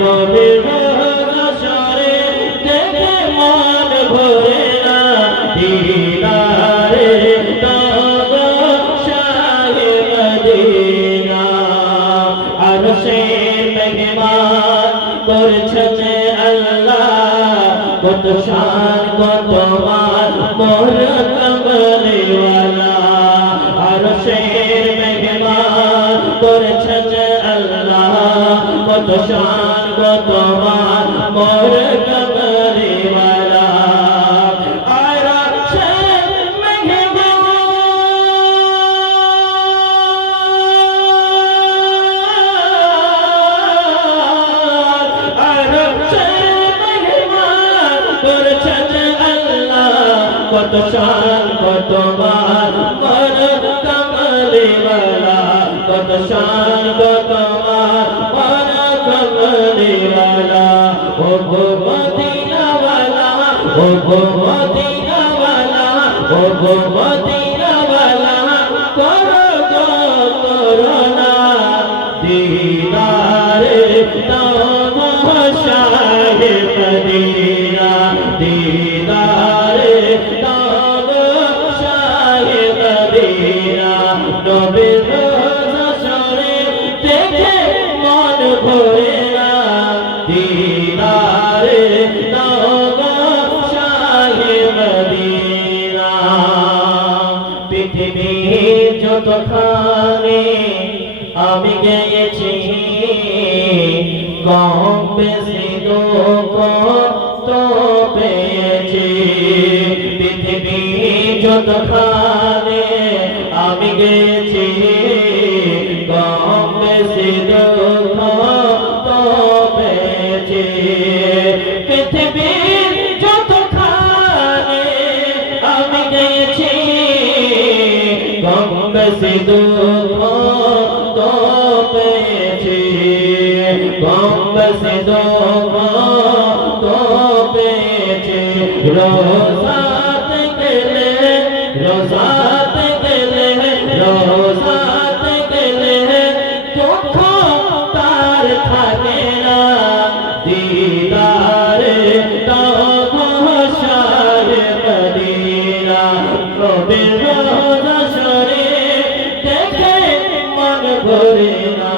নবীর রোজা শরীফ দেখে মন ভরে না দিদারে তওবা শাহে মদিনা আরশের মেহমান করেছেন আল্লাহ কত শান কত মান মোর কমলিওয়ালা আরশের মেহমান করেছেন আল্লাহ কত শান কত মান মোর কমলিওয়ালা আরশের কত শান কত মান মোর কমলিওয়ালা কত শান কত মান মোর কমলিওয়ালা ও গো মদিনাওয়ালা ও গো মদিনাওয়ালা ও গো মদিনাওয়ালা করো গো করোনা দিদারে তওবা শাহে মদিনা দিদারে নবীর রোজা শরীফ দেখে মন ভরে না দিদারে তওবা শাহে মদিনা পৃথিবীর যতখানে আমি গেছি কম বেশি দুঃখ তো পেয়েছি পৃথিবীর যতখানে আমি গেছি কম বেশি দুঃখ তো পেয়েছি পৃথিবীর যতখানে আমি গেছি কম বেশি দুঃখ তো পেয়েছি কম বেশি দুঃখ তো পেয়েছি রোজাতে গেলে রোজাতে রোজাতে গেলে দুঃখ তার থাকে না দিদারে তওবা শাহে মদিনা নবীর রোজা শরীফ দেখে মন ভরে না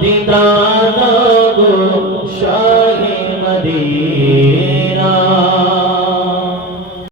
দিদারে